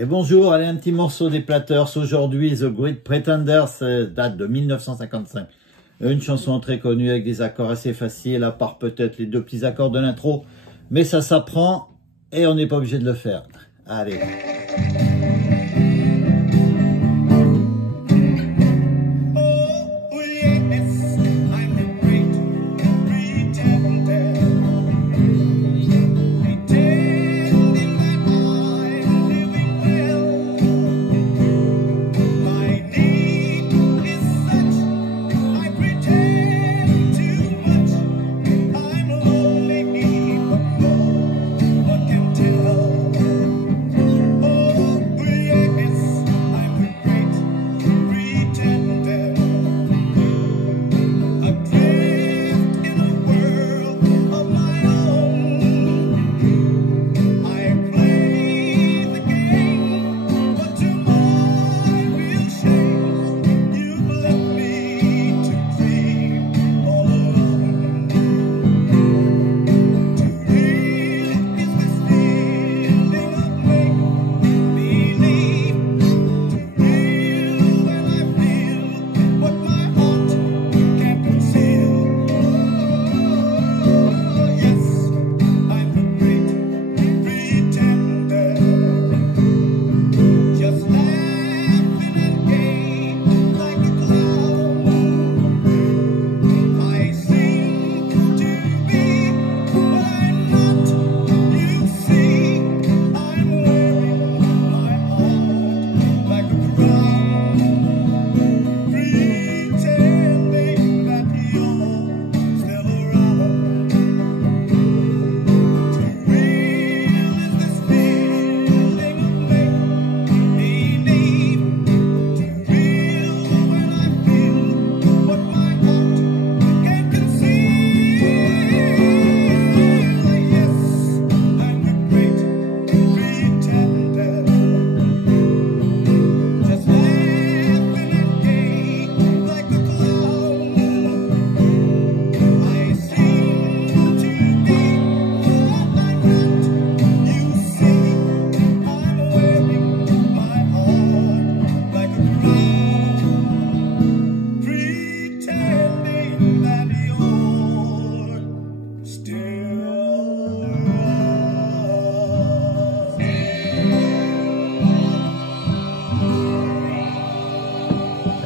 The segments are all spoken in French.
Et bonjour, allez, un petit morceau des Platters. Aujourd'hui, The Great Pretenders, date de 1955. Une chanson très connue avec des accords assez faciles, à part peut-être les deux petits accords de l'intro. Mais ça s'apprend et on n'est pas obligé de le faire. Allez.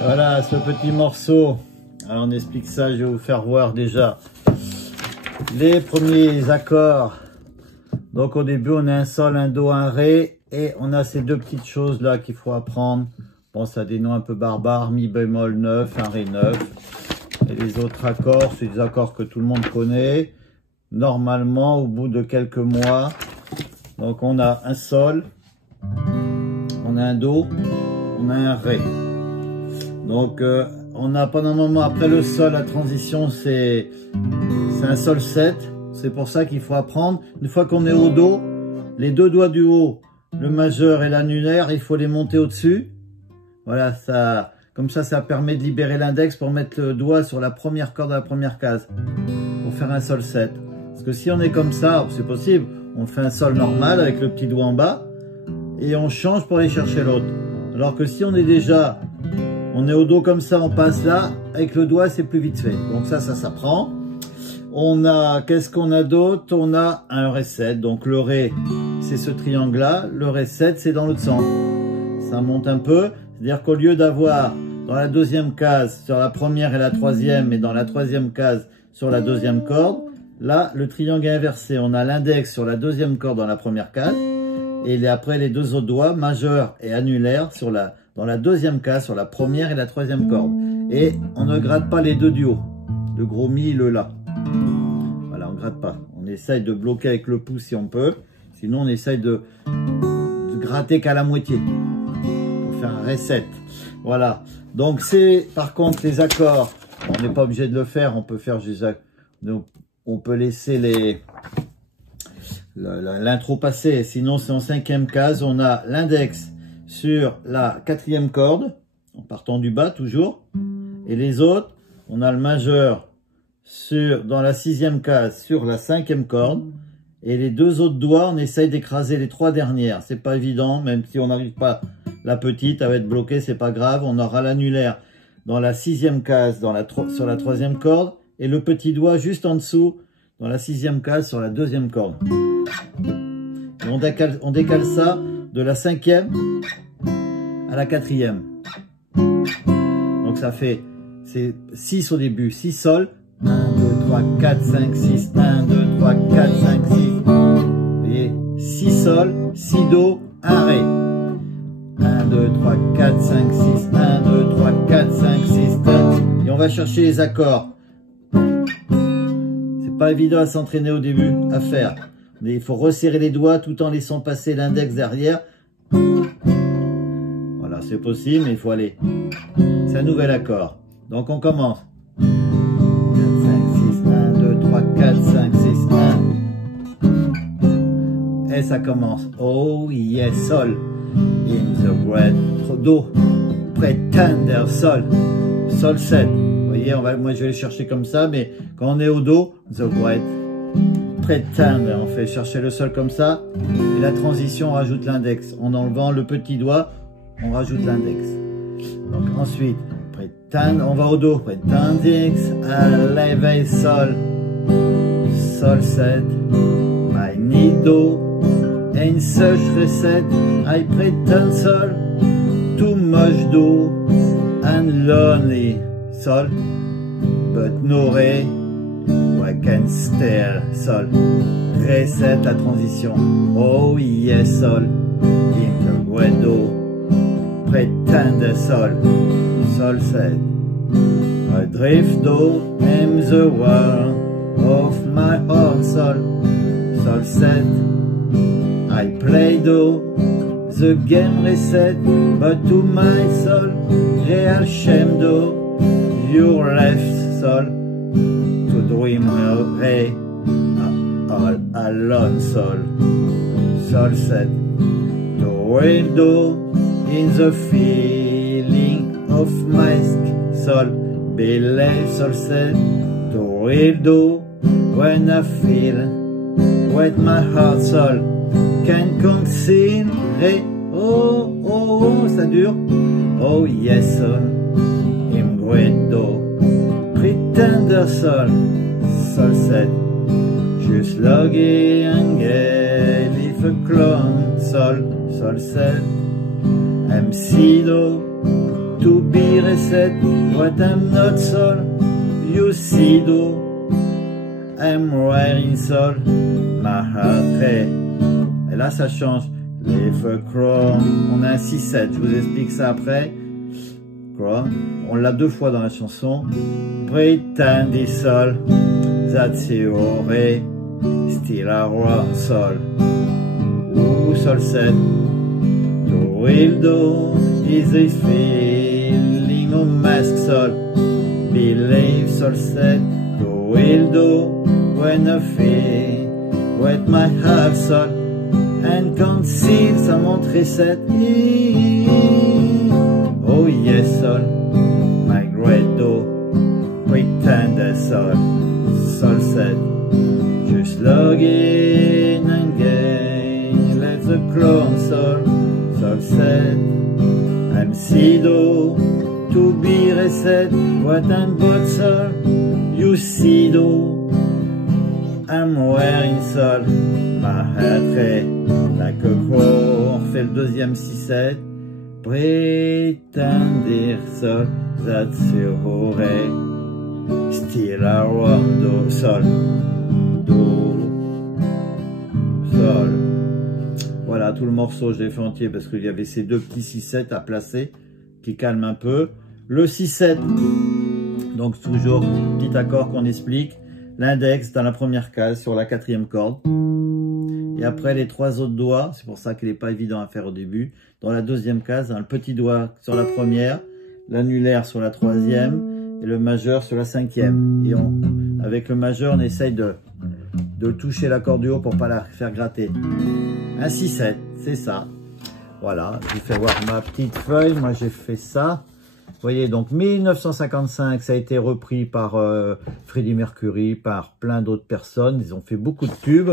Voilà ce petit morceau. Alors on explique ça, je vais vous faire voir déjà les premiers accords. Donc au début on a un sol, un do, un ré et on a ces deux petites choses là qu'il faut apprendre. Bon, ça a des noms un peu barbares, mi bémol 9, un ré 9. Et les autres accords, c'est des accords que tout le monde connaît. Normalement au bout de quelques mois, donc on a un sol, on a un do, on a un ré. Donc on a pendant un moment après le sol, la transition c'est un sol 7. C'est pour ça qu'il faut apprendre. Une fois qu'on est au do, les deux doigts du haut, le majeur et l'annulaire, il faut les monter au-dessus. Voilà, ça, comme ça permet de libérer l'index pour mettre le doigt sur la première corde de la première case. Pour faire un sol 7. Parce que si on est comme ça, c'est possible, on fait un sol normal avec le petit doigt en bas et on change pour aller chercher l'autre. Alors que si on est déjà... On est au do comme ça, on passe là, avec le doigt c'est plus vite fait. Donc ça s'apprend. On a, qu'est-ce qu'on a d'autre? On a un ré 7, donc le ré c'est ce triangle là, le ré 7 c'est dans l'autre sens. Ça monte un peu, c'est-à-dire qu'au lieu d'avoir dans la deuxième case sur la première et la troisième, et dans la troisième case sur la deuxième corde, là le triangle est inversé. On a l'index sur la deuxième corde dans la première case, et après les deux autres doigts, majeur et annulaire, dans la deuxième case, sur la première et la troisième corde. Et on ne gratte pas les deux du haut. Le gros mi, le la. Voilà, on ne gratte pas. On essaye de bloquer avec le pouce si on peut. Sinon, on essaye de gratter qu'à la moitié. Pour faire un reset. Voilà. Donc, c'est par contre les accords. On n'est pas obligé de le faire. On peut faire juste... Donc, on peut laisser l'intro passer. Sinon, c'est en cinquième case. On a l'index sur la quatrième corde, en partant du bas toujours, et les autres, on a le majeur dans la sixième case sur la cinquième corde, Et les deux autres doigts, on essaye d'écraser les trois dernières. C'est pas évident, même si on n'arrive pas la petite, elle va être bloquée, c'est pas grave. On aura l'annulaire dans la 6e case, sur la 3e corde. Et le petit doigt juste en dessous, dans la 6e case, sur la 2e corde. Et on décale ça de la 5e à la 4e. Donc ça fait, c'est 6 au début, 6 sols. 1, 2, 3, 4, 5, 6, 1, 2, 3, 4, 5, 6. Vous voyez, 6 sols, 6 do, 1 ré. 1, 2, 3, 4, 5, 6, 1, 2, 3, 4, 5, 6, 7. Et on va chercher les accords. C'est pas évident à s'entraîner au début, à faire. Mais il faut resserrer les doigts tout en laissant passer l'index derrière. Voilà, c'est possible, mais il faut aller. C'est un nouvel accord. Donc on commence. 4, 5, 6, 1, 2, 3, 4, 5, 6, 1. Et ça commence. Oh yes, sol. In the great do. Pretender, sol. Sol 7. Vous voyez, moi je vais le chercher comme ça, mais quand on est au do, the great. Pretender, on fait chercher le sol comme ça. Et la transition, on rajoute l'index. En enlevant le petit doigt, on rajoute l'index. Donc ensuite, on va au do. Pretendix, leve, sol. Sol 7. I need do. In such reset, I pretend sol. Too much do. And lonely. Sol. But no re. I can stare. Sol. Reset la transition. Oh yes, sol. In the window. Pretend sol. Sol 7. I drift do. Am the world of my own sol. Sol 7. I play do. The game reset. But to my soul. Real shame do. Your left sol. To dream re. All alone sol. Sol 7. To real do. In the feeling of my sol. Believe sol 7. To real do. When I feel with my heart sol. Can conceal re. Oh, oh, oh, ça dure. Oh yes sol. In great do. Pretender sol. Sol 7. Just loggy and gay. If a clone sol. Sol 7. MC do. To be reset. What I'm not sol. You see do. I'm wearing sol. My heart re. Et là ça change. Leave a chrome. On a un 6-7. Je vous explique ça après. Chrome. On l'a deux fois dans la chanson. Pretend sol. That's your re. Still a one sol. Ou sol 7. To will do is a feeling of mask sol. Believe sol 7. To will do when I feel with my heart sol. And conceal, ça montre reset. Oh yes sol. My great do. Pretend sol. Sol 7. Just log in and gain. Let the clone sol. Sol 7. MC do. To be reset. What I'm but sol. You see do. I'm wearing sol. My head re. Like a crow. On refait le deuxième 6-7. Pretender sol. That's your re. Still around do. Sol. Do. Sol. Voilà, tout le morceau, je l'ai fait entier parce qu'il y avait ces deux petits 6-7 à placer qui calment un peu. Le 6-7, donc toujours petit accord qu'on explique. L'index dans la première case sur la 4e corde. Et après les trois autres doigts, c'est pour ça qu'il n'est pas évident à faire au début. Dans la 2e case, le petit doigt sur la première, l'annulaire sur la 3e et le majeur sur la 5e. Et avec le majeur, on essaye de toucher la corde du haut pour pas la faire gratter. Un 6-7, c'est ça. Voilà, je vous fais voir ma petite feuille. Moi, j'ai fait ça. Vous voyez, donc 1955, ça a été repris par Freddie Mercury, par plein d'autres personnes. Ils ont fait beaucoup de tubes.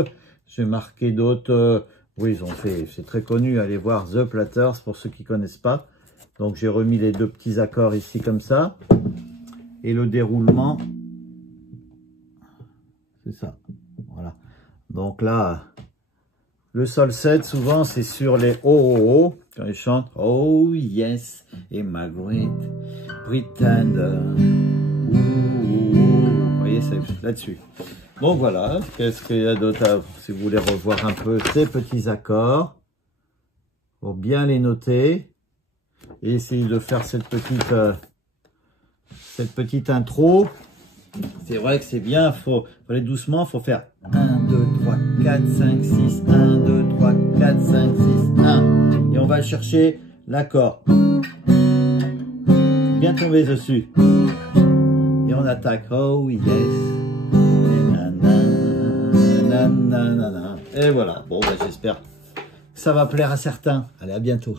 J'ai marqué d'autres. Oui, ils ont fait, c'est très connu. Allez voir The Platters pour ceux qui connaissent pas. Donc j'ai remis les deux petits accords ici comme ça. Et le déroulement, c'est ça. Voilà. Donc là, le sol 7, souvent, c'est sur les oh, quand ils chantent oh yes, et Margaret, pretend. Vous voyez, c'est là-dessus. Donc voilà, qu'est-ce qu'il y a d'autre si vous voulez revoir un peu ces petits accords, pour bien les noter, et essayer de faire cette petite intro. C'est vrai que c'est bien, faut aller doucement, faut faire 1, 2, 3, 4, 5, 6, 1, 2, 3, 4, 5, 6, 1. Et on va chercher l'accord. Bien tomber dessus. Et on attaque. Oh yes. Et voilà. Bon, ben, j'espère que ça va plaire à certains. Allez, à bientôt.